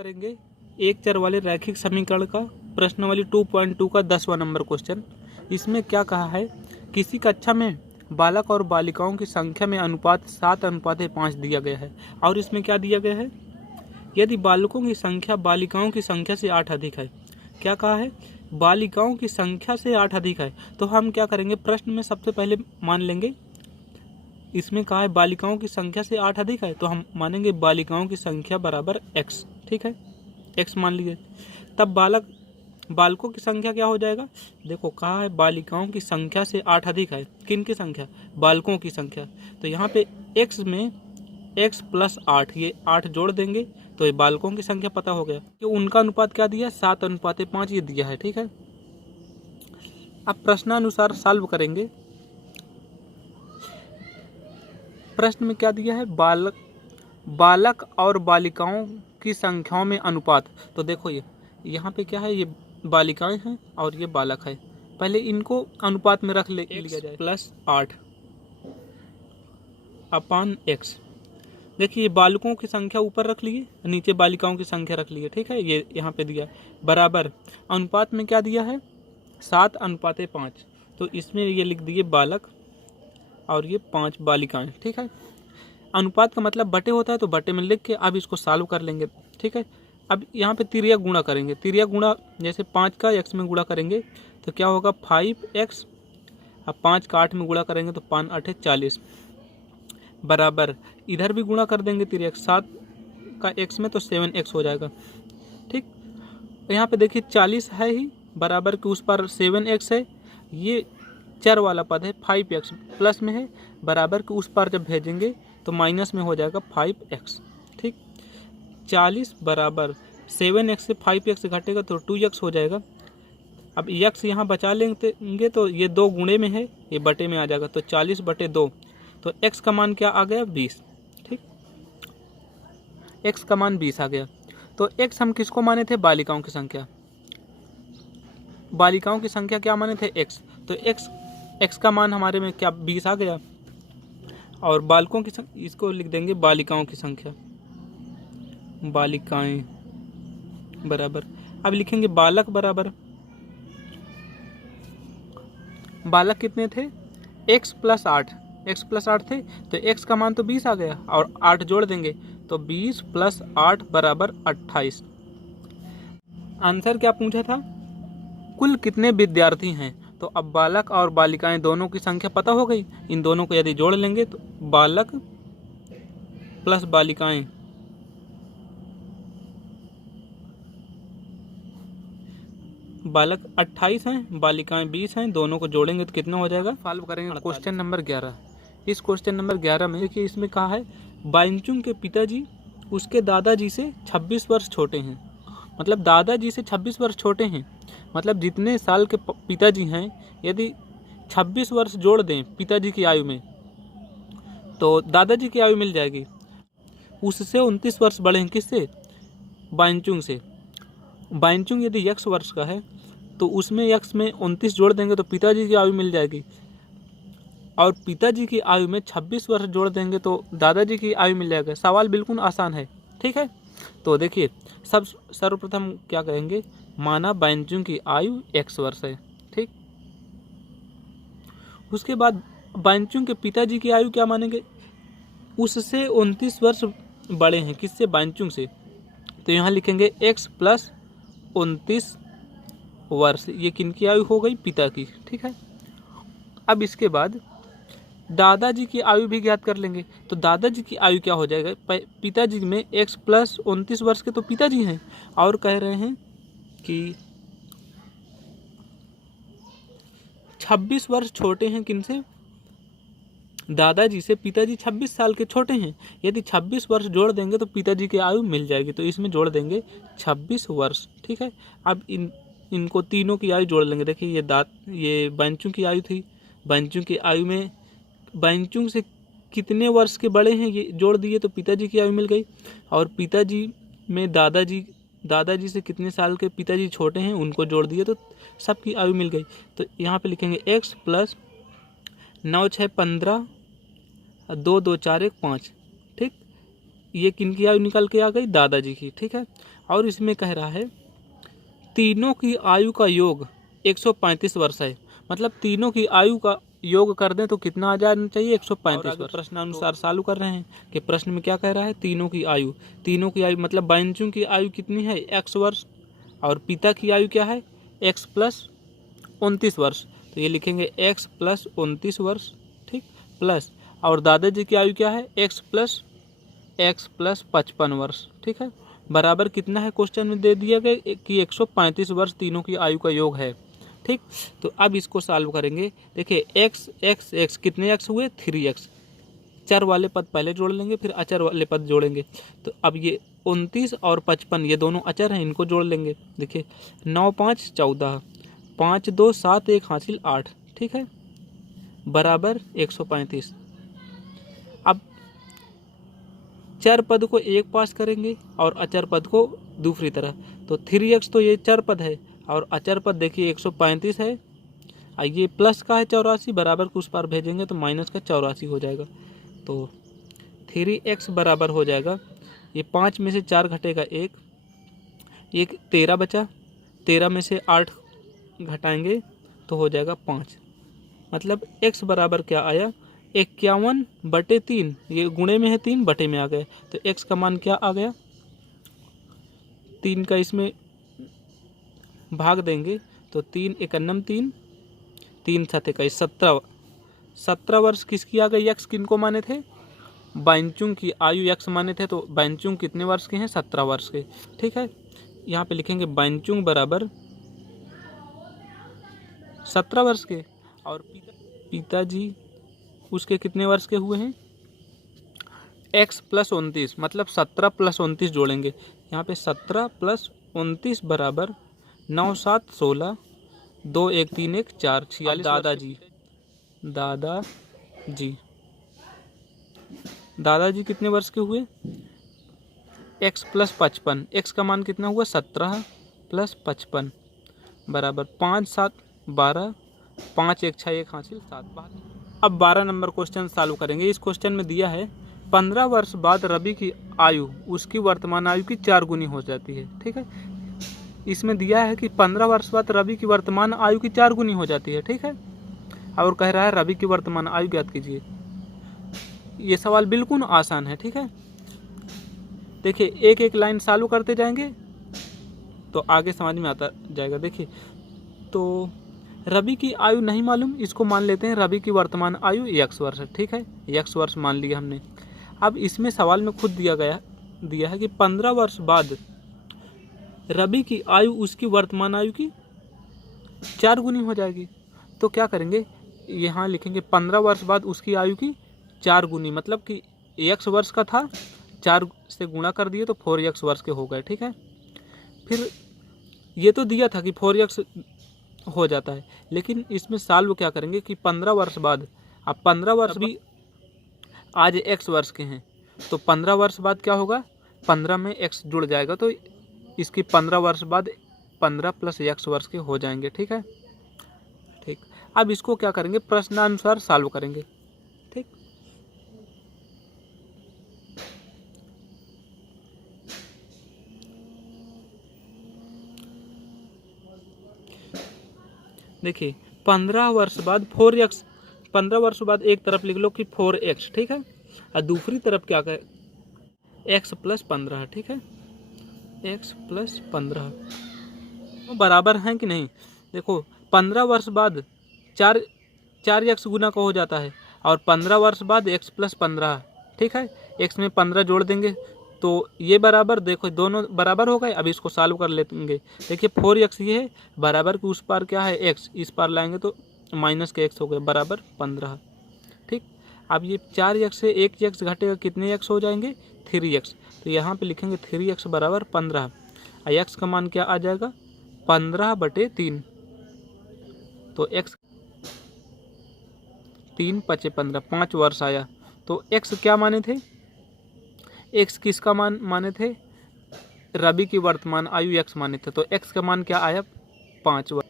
करेंगे एक चर वाले रैखिक समीकरण का प्रश्नावली 2.2 का 10वां नंबर क्वेश्चन। इसमें क्या कहा है, किसी कक्षा में बालक और बालिकाओं की संख्या में अनुपात 7:5 दिया गया है और इसमें क्या दिया गया है, यदि बालकों की संख्या बालिकाओं की संख्या से 8 अधिक है। क्या कहा है, बालिकाओं की संख्या से 8 अधिक है। तो हम क्या करेंगे, प्रश्न में सबसे पहले मान लेंगे, इसमें कहा है बालिकाओं की संख्या से 8 अधिक है, तो हम मानेंगे बालिकाओं की संख्या बराबर x। ठीक है, x मान लीजिए। तब बालकों की संख्या क्या हो जाएगा, देखो कहा है बालिकाओं की संख्या से 8 अधिक है। किन की संख्या, बालकों की संख्या। तो यहाँ पे x में x प्लस 8, ये 8 जोड़ देंगे तो ये बालकों की संख्या पता हो गया कि उनका अनुपात क्या दिया, 7:5 ये दिया है। ठीक है, अब प्रश्नानुसार सॉल्व करेंगे। प्रश्न में क्या दिया है, बालक और बालिकाओं की संख्याओं में अनुपात। तो देखो ये यहाँ पे क्या है, ये बालिकाएं हैं और ये बालक है। पहले इनको अनुपात में रख लिया जाए, प्लस 8 अपान x। देखिए बालकों की संख्या ऊपर रख लिए, नीचे बालिकाओं की संख्या रख लिए। ठीक है, ये यहाँ पे दिया बराबर अनुपात में क्या दिया है, 7:5। तो इसमें ये लिख दिए बालक और ये 5 बालिकाएं। ठीक है, अनुपात का मतलब बटे होता है, तो बटे में लिख के अब इसको सॉल्व कर लेंगे। ठीक है, अब यहाँ पे तिर्यक गुणा करेंगे। तिर्यक गुणा जैसे 5 का x में गुणा करेंगे तो क्या होगा 5x। अब 5 का 8 में गुणा करेंगे तो 5 8 40 बराबर, इधर भी गुणा कर देंगे तिर्यक 7 का x में तो 7x हो जाएगा। ठीक, यहाँ पे देखिए 40 है ही, बराबर के उस पर 7x है, ये चर वाला पद है 5x प्लस में है, बराबर के उस पर जब भेजेंगे तो माइनस में हो जाएगा 5x। ठीक, 40 बराबर 7x से 5x घटेगा तो 2x हो जाएगा। अब x यहाँ बचा लेंगे तो ये 2 गुणे में है, ये बटे में आ जाएगा, तो 40/2। तो x का मान क्या आ गया, 20। ठीक, x का मान 20 आ गया। तो x हम किसको माने थे, बालिकाओं की संख्या। बालिकाओं की संख्या क्या माने थे, x। तो x का मान हमारे में क्या 20 आ गया, और बालकों की इसको लिख देंगे बालिकाओं की संख्या, बालिकाएं बराबर। अब लिखेंगे बालक बराबर, बालक कितने थे, x प्लस 8, x प्लस 8 थे, तो x का मान तो 20 आ गया और 8 जोड़ देंगे तो 20 प्लस 8 बराबर 28। आंसर क्या पूछा था, कुल कितने विद्यार्थी हैं। तो अब बालक और बालिकाएं दोनों की संख्या पता हो गई, इन दोनों को यदि जोड़ लेंगे तो बालक प्लस बालिकाएं बालक 28 हैं, बालिकाएं 20 हैं, दोनों को जोड़ेंगे तो कितना हो जाएगा। सॉल्व करेंगे क्वेश्चन नंबर 11। इस क्वेश्चन नंबर 11 में देखिए, इसमें कहा है बाइंचुंग के पिताजी उसके दादाजी से 26 वर्ष छोटे हैं। मतलब दादाजी से 26 वर्ष छोटे हैं, मतलब जितने साल के पिताजी हैं, यदि 26 वर्ष जोड़ दें पिताजी की आयु में तो दादाजी की आयु मिल जाएगी। उससे 29 वर्ष बड़े हैं, किससे, बाइंचुंग से। बाइंचुंग यदि x वर्ष का है तो उसमें x में 29 जोड़ देंगे तो पिताजी की आयु मिल जाएगी, और पिताजी की आयु में 26 वर्ष जोड़ देंगे तो दादाजी की आयु मिल जाएगा। सवाल बिल्कुल आसान है। ठीक है, तो देखिए सर्वप्रथम क्या करेंगे, माना बाइंचुंग की आयु x वर्ष है। ठीक, उसके बाद बाइंचुंग के पिताजी की आयु क्या मानेंगे, उससे 29 वर्ष बड़े हैं, किससे, बाइंचुंग से। तो यहाँ लिखेंगे x प्लस 29 वर्ष, ये किनकी आयु हो गई, पिता की। ठीक है, अब इसके बाद दादाजी की आयु भी ज्ञात कर लेंगे। तो दादाजी की आयु क्या हो जाएगा, पिताजी में x प्लस 29 वर्ष के तो पिताजी हैं, और कह रहे हैं कि 26 वर्ष छोटे हैं किनसे, दादाजी से। पिताजी 26 साल के छोटे हैं, यदि 26 वर्ष जोड़ देंगे तो पिताजी की आयु मिल जाएगी, तो इसमें जोड़ देंगे 26 वर्ष। ठीक है, अब इनको तीनों की आयु जोड़ लेंगे। देखिए ये बाइंचुंग की आयु थी, बाइंचुंग की आयु में बाइंचुंग से कितने वर्ष के बड़े हैं ये जोड़ दिए तो पिताजी की आयु मिल गई, और पिताजी में दादाजी से कितने साल के पिताजी छोटे हैं उनको जोड़ दिए तो सबकी आयु मिल गई। तो यहाँ पे लिखेंगे x प्लस 9 6 15 2 2 4 1 5। ठीक, ये किनकी आयु निकल के आ गई, दादाजी की, ठीक है। और इसमें कह रहा है तीनों की आयु का योग 135 वर्ष है, मतलब तीनों की आयु का योग कर दें तो कितना आ जाना चाहिए, 135 वर्ष। प्रश्नानुसार चालू कर रहे हैं कि प्रश्न में क्या कह रहा है, तीनों की आयु मतलब बाइंचुंग की आयु कितनी है, x वर्ष, और पिता की आयु क्या है, x प्लस 29 वर्ष। तो ये लिखेंगे x प्लस 29 वर्ष, ठीक, प्लस, और दादाजी की आयु क्या है, x प्लस 55 वर्ष, ठीक है, बराबर कितना है, क्वेश्चन में दे दिया गया कि 135 वर्ष तीनों की आयु का योग है, ठीक। तो अब इसको सॉल्व करेंगे। देखिए x x x कितने x हुए, 3x, चर वाले पद पहले जोड़ लेंगे फिर अचर वाले पद जोड़ेंगे। तो अब ये 29 और 55 ये दोनों अचर हैं, इनको जोड़ लेंगे। देखिए 9 5 14, 5 2 7 1 हासिल 8, ठीक है, बराबर 135। अब चर पद को एक पास करेंगे और अचर पद को दूसरी तरह। तो 3x तो ये चर पद है और अचर पद देखिए 135 है, ये प्लस का है 84, बराबर को उस पार भेजेंगे तो माइनस का 84 हो जाएगा। तो 3x बराबर हो जाएगा, ये 5 में से 4 घटेगा 1, ये 13 बचा, 13 में से 8 घटाएंगे तो हो जाएगा 5, मतलब x बराबर क्या आया, 51/3, ये गुणे में है 3 बटे में आ गया, तो x का मान क्या आ गया, 3 का इसमें भाग देंगे तो 3 एकन्नम 3, 3 7 21, 17 वर्ष किसकी आ गई, x किनको माने थे, बाइंचुंग की आयु x माने थे, तो बाइंचुंग कितने वर्ष के हैं, 17 वर्ष के, ठीक है। यहाँ पे लिखेंगे बाइंचुंग बराबर 17 वर्ष के, और पिताजी उसके कितने वर्ष के हुए हैं, x प्लस 29, मतलब 17 प्लस 29 जोड़ेंगे। यहाँ पे 17 प्लस 29 बराबर 9 7 16, 2 1 3 1 4 46। दादाजी कितने वर्ष के हुए, x प्लस 55, x का मान कितना हुआ, 17 प्लस 55 बराबर 5 7 12, 5 1 6 1 हासिल 7। अब 12 नंबर क्वेश्चन सॉल्व करेंगे। इस क्वेश्चन में दिया है 15 वर्ष बाद रवि की आयु उसकी वर्तमान आयु की 4 गुनी हो जाती है, ठीक है। इसमें दिया है कि 15 वर्ष बाद रवि की वर्तमान आयु की 4 गुनी हो जाती है, ठीक है, और कह रहा है रवि की वर्तमान आयु ज्ञात कीजिए। ये सवाल बिल्कुल आसान है, ठीक है। देखिए एक एक लाइन सॉल्व करते जाएंगे तो आगे समझ में आता जाएगा। देखिए तो रवि की आयु नहीं मालूम, इसको मान लेते हैं रवि की वर्तमान आयु x वर्ष है, ठीक है, x वर्ष मान लिया हमने। अब इसमें सवाल में खुद दिया है कि 15 वर्ष बाद रवि की आयु उसकी वर्तमान आयु की 4 गुनी हो जाएगी। तो क्या करेंगे, यहाँ लिखेंगे 15 वर्ष बाद उसकी आयु की 4 गुनी, मतलब कि x वर्ष का था, 4 से गुणा कर दिए तो 4x वर्ष के हो गए, ठीक है। फिर ये तो दिया था कि 4x हो जाता है, लेकिन इसमें सॉल्व क्या करेंगे कि 15 वर्ष बाद, अब 15 वर्ष भी आज x वर्ष के हैं, तो 15 वर्ष बाद क्या होगा, 15 में x जुड़ जाएगा, तो इसकी 15 वर्ष बाद 15 प्लस x वर्ष के हो जाएंगे, ठीक है, ठीक। अब इसको क्या करेंगे, प्रश्नानुसार सॉल्व करेंगे, ठीक। देखिए 15 वर्ष बाद 4x, 15 वर्ष बाद एक तरफ लिख लो कि 4x, ठीक है, और दूसरी तरफ क्या कहे, x प्लस 15, ठीक है, x प्लस 15 तो बराबर हैं कि नहीं। देखो 15 वर्ष बाद 4x गुना का हो जाता है, और 15 वर्ष बाद x प्लस 15, ठीक है, x में 15 जोड़ देंगे तो ये बराबर, देखो दोनों बराबर हो गए। अब इसको सॉल्व कर लेंगे। देखिए 4x ये है, बराबर के उस पार क्या है x, इस पार लाएंगे तो माइनस के x हो गए, बराबर 15, ठीक। अब ये 4x से 1x घटेगा, कितने x हो जाएंगे, 3x, तो यहाँ पे लिखेंगे 3x बराबर 15, और x का मान क्या आ जाएगा, 15/3, तो x 3 5 15, 5 वर्ष आया। तो x क्या माने थे, x किसका मान माने थे, रवि की वर्तमान आयु x माने थे, तो x का मान क्या आया, 5 वर्ष।